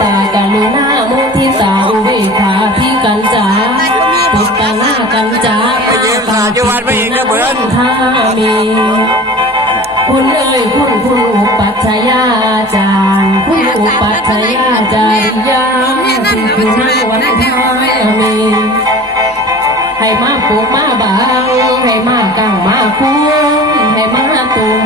ตตากรุณามุทิตาอุเบกขาที่กันจาพุทธนากันจาไปยืมขาอยู่วัดไม่เองนะเบิร์นถ้ามีคุณเอ้ยคุณคุณอุปัชฌายาจารย์คุณอุปัชฌายาจาริยาคุณคุณนั่งวันทามีให้มาปลูกมาบางให้มากังมาคุ้มให้มาตุ่ม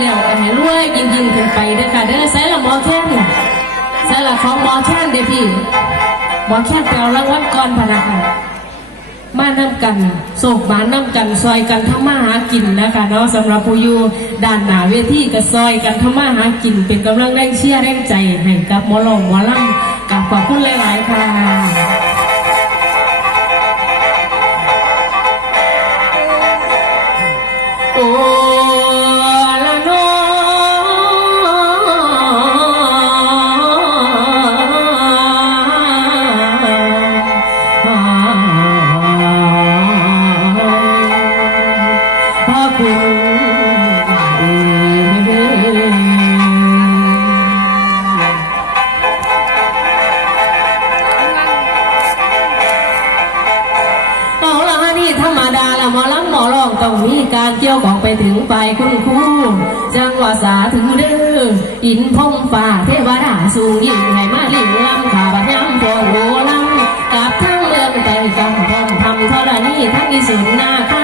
แล้วก็ให้รวยยิ่งยิ่งขึ้นไปเด้อค่ะเด้อใส่ละหมอแค่นใส่ละของหมอแค่นเด้อพี่หมอแค่นไปเอารางวัลก่อนพะนะค่ะมานำกันโศกมานำกันซอยกันทำมาหากินนะคะเนาะสำหรับผู้อยู่ด้านหนาเวทีก็ซอยกันทำมาหากินเป็นกำลังแรงเชียร์แรงใจให้กับหมอลองหมอลำกับขอบคุณหลาย ๆ ค่ะ ร้องต้องมีการเกี่ยวของไปถึงไปคุณครูจังหวะสาถึงเด้ออินพงฝ่าเทวดาสูงยิ่งให้มาลิ่งลำขาบัดย้ำพรโหลำกับทั้งเมืองใจกำพร้อมทำธรณีทั้งที่สุดหน้าข้า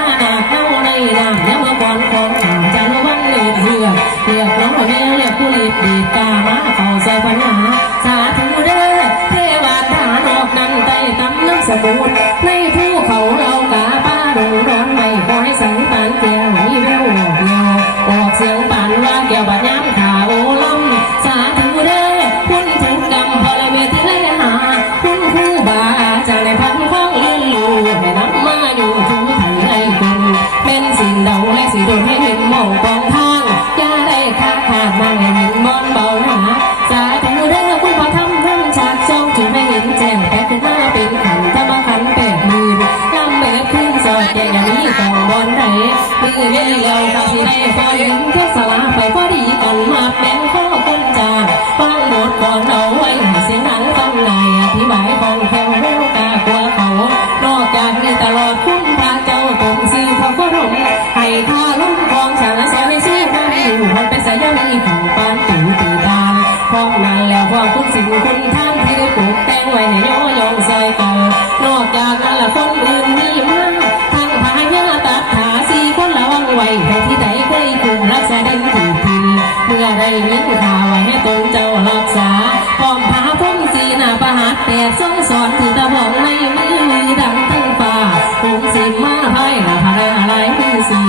หนาเข้า สี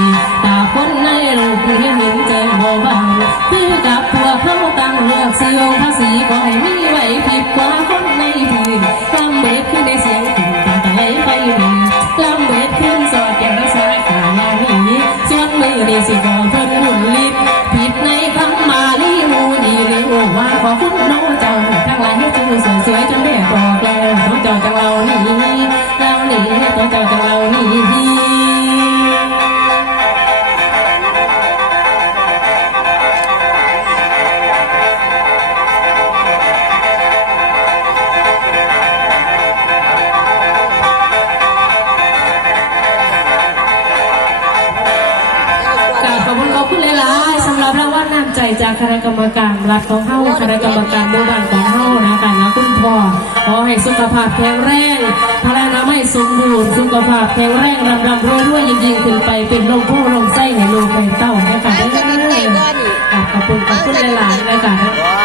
ตาคนในรูปที่เห็นแจ้งโบบังคือกับพวเขาตั้งเลือกเสียวภาษีก็ให้มีไว้ผิดกว่าคนในพื้นลำเบ็ดขึ้นในเสียงขึ้นตาไหลไปหนึ่งลำเบ็ดขึ้นสอดแก่รักษาขายานี้ส่วนมือนี่สิบอกเพิ่นหมุนลิบผิดในคำมาลีมูนีหรือว่าขอคุณน้องเจ้าทั้งหลายให้จูสวยๆจนแดดออกแล้วน้องเจ้าจังเรานี่เรานี่ตัวเจ้าจังเรา คณะกรรมการรัฐของเฮาคณะกรรมการหมู่บ้านของเฮานะคะนะคุณพ่อขอให้สุขภาพแข็งแรงพลานาไม่สมบูรณ์สุขภาพแข็งแรงรำรำรวยรวยยิ่งยิ่งขึ้นไปเป็นลมโพลมไส้ให้ลูกให้เต้านะคะได้เลยขอบคุณขอบคุณหลายๆนะคะ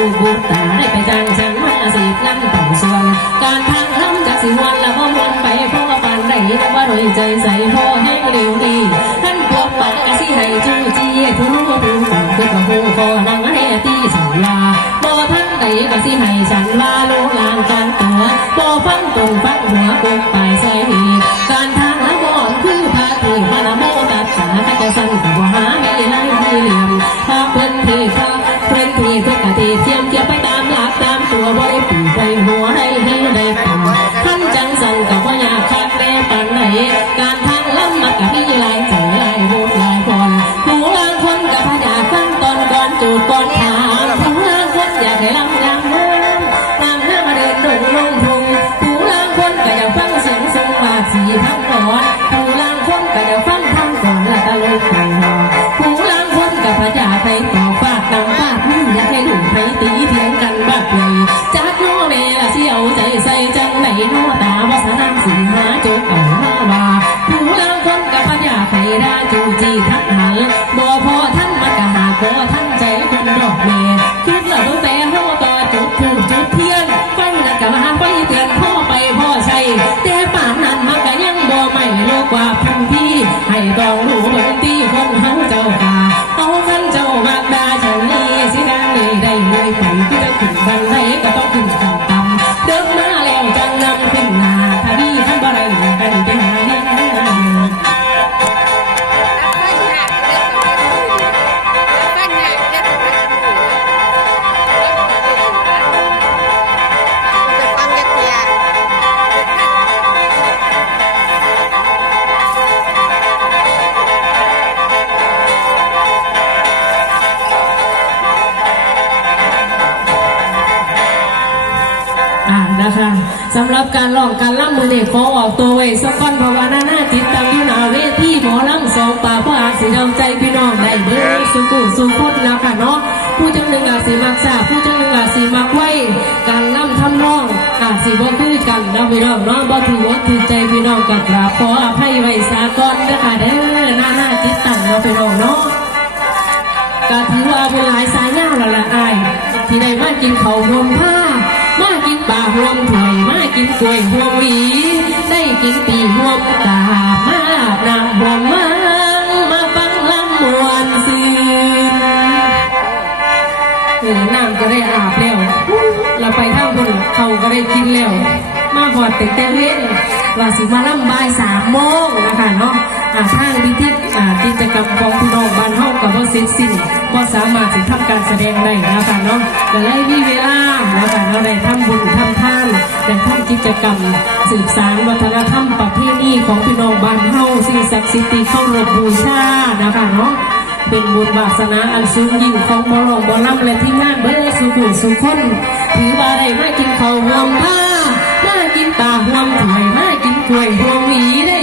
ลูกบุตรตาได้ไปจ้างฉันมาสีบนั่นต่างส่วน การทางล้ำจากสิมวนล้วก็มวนไปพ่อปานได้นึกว่ารวยใจใส่พ่อแห้งเร็วดีท่านพวกปักกะสิให้จู้จี้ผู้รู้ผู้ฟังคือพระผู้คอนังให้ตีสัญญาบ่ท่านใดกะสิให้ฉันว่าโลลานการตัวบ่ฟังตรงฟังหัวกงป สนามสีหาโจกเอาหน้าว่าผู้ลางคนกับพญาไข่ราจูจีทักหันบ่พอท่านมากะหาพอท่านใจคนดอกเมคิดแล้วตั้งแต่ห้อต่อจุดถูกจุดเทียนฟังนักกะมาไปเตือนพ่อไปพ่อใช่แต่ป่านนั้นมันก็ยังบ่ไม่โลกว่าพันพี่ให้ต้องรู้เหมือนที่คนเฮาเจ้ากา การล่ำมือเด็กขอออกตัวไว้สักก้อนภาวนาหน้าจิตตังอยู่หน้าเวทีหมอลำสองป่าพระอาสีดำใจพี่น้องได้เบิดสุขุสุขคนแล้วค่ะเนาะผู้จังหนึ่งอาสีมักษาผู้จังหนึ่งอาสีมักไว้การล่ำทำร้องอาสีบ่คือกันนะพี่น้องเนาะบ่ถือว่าถือใจพี่น้องกับกราบขออภัยไว้สากอนนะคะเด้อหน้าหน้าจิตตังเนาะพี่น้องเนาะก็ถือว่าเป็นหลายสายงานแล้วล่ะอายที่ได้มากินเขารวมผ้ามากินปลารวมถ้ว ยมากินกล้วยรวมหวีได้กินปีหัวตามาอาบน้ำรวมมังมาฟังลำมวนซื่เออน้ำก็ได้อาบแล้วเราไปเท่าบุญเขาก็ได้กินแล้ว มาหอดเต็มเต็มเล่นว่าสิมาล่ำบ่ายสามโมงนะคะเนาะ อ่าทางพิธีอากิจกรรมของพี่น้องบ้านเฮากับว่าเสร็จสิ้นก็สามารถสิทำการแสดงได้นะคะเนาะก็เลยมีเวลานะคะเราได้ทำบุญทำทานได้ทำกิจกรรม สืบสานวัฒนธรรมประเพณีของพี่น้องบ้านเฮาสิ่งศักดิ์สิทธิ์ที่เคารบูชานะคะเนาะเป็นบุญวาสนาอันสูงยิ่งของบรมบลัมและที่งานเบอร์สุขุสุขคนถือว่าได้มากินข้าวหวมผ้ามากินตาห่วมถวยมากินกล้วยห่วมหวีได้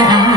รอ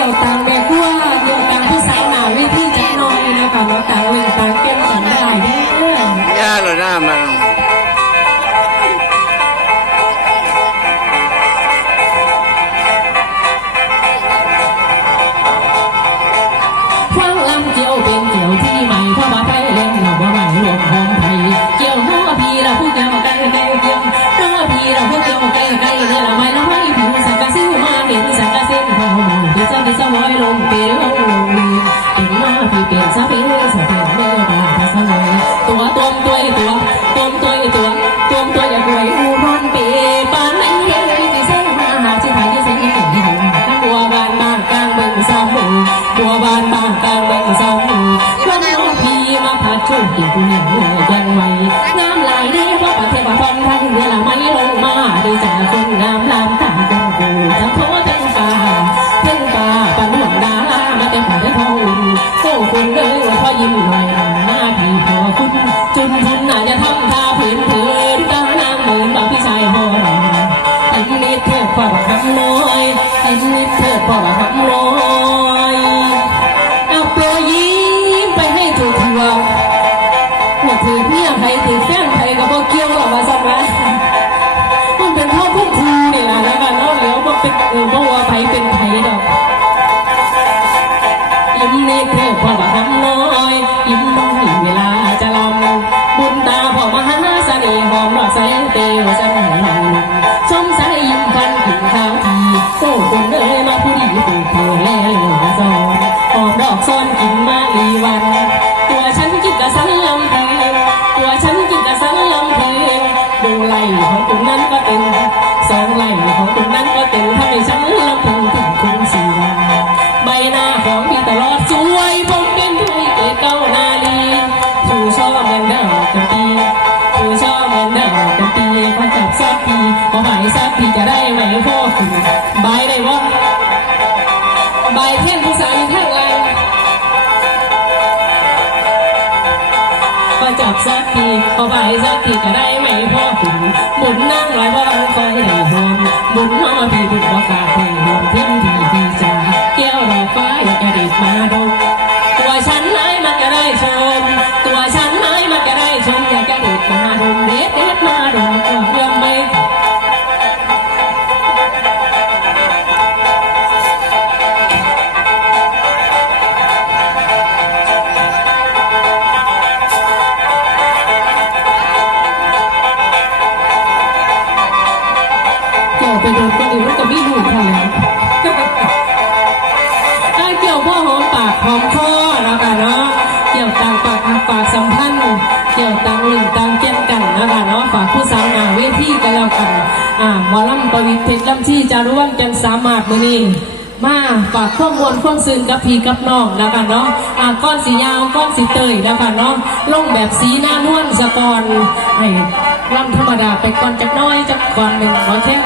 idiota. จับสักทีเอาไปสักทีจะได้ไม่พ่อขุนบุญนั่งลอยว่างคอยได้หอมบุญน้อพี่บุญบอากา แต่จะโดนคนอื่นมันก็มีลูกค่ะถ้าเกี่ยวพ่อหอมปากหอมคอนะคะเนาะเกี่ยวต่างปากปากสัมพันธ์เกี่ยวต่างหนึ่งต่างแก้มกันนะคะเนาะฝากผู้สาวหนาเวทีกันแล้วกันอ่าหมอลำประวิทย์เพชรลำที่จารุวันกันสามารถมือนี้มาฝากข้อมูลข้อมซึนกับพีกับน้องแล้วกันเนาะอ่าก้อนสียาวก้อนสีเตยแล้วกันเนาะลงแบบสีหน้านวลสะกอนให้ ลำธรรมดาไปก่อนจักน้อยจักก่อนหนึ่งขอเช่น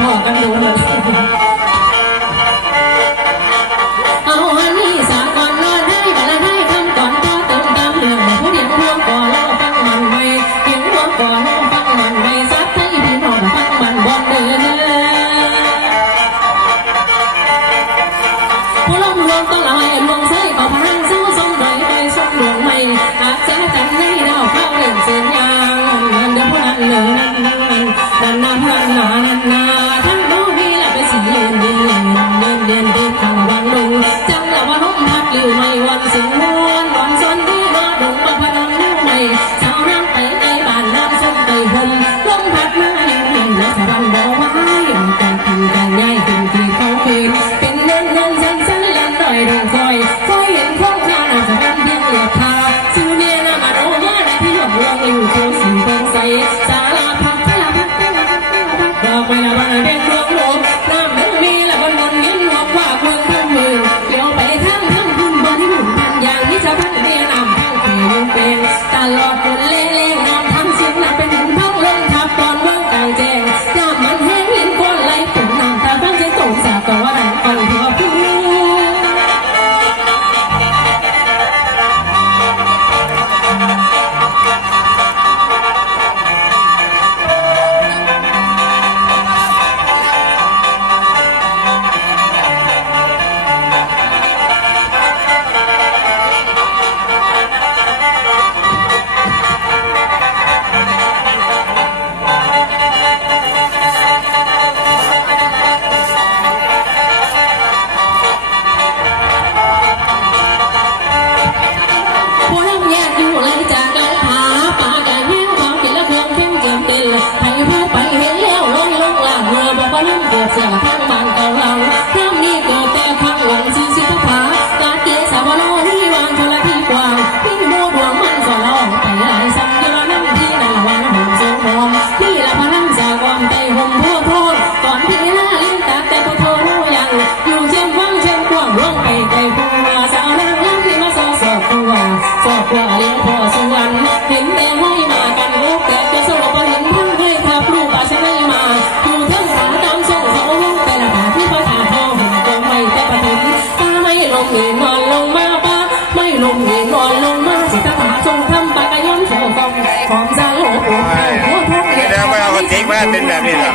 那我刚脆，我让出。 ก็กว่าเลี้ยวพ่อสวนเห็นแต่ห้มากันลกแต่จะสู้ก็เห็นทั้งด้ทับลูกอาชนมา อยู่ทั้งขาดำส่งเขาลงแต่ละขาที่พระธาตุห้องก็ไม่แต่ปฐมตาไม่ลงเงินนอนลงมาป้าไม่ลงเงินนอนลงมาสิตาตาจงทำปากย้อนเสียวกงของซาโลโอ้โหทุกเดือนแล้วไม่เอาคนเจ๊งมาเนแบนี้หรอ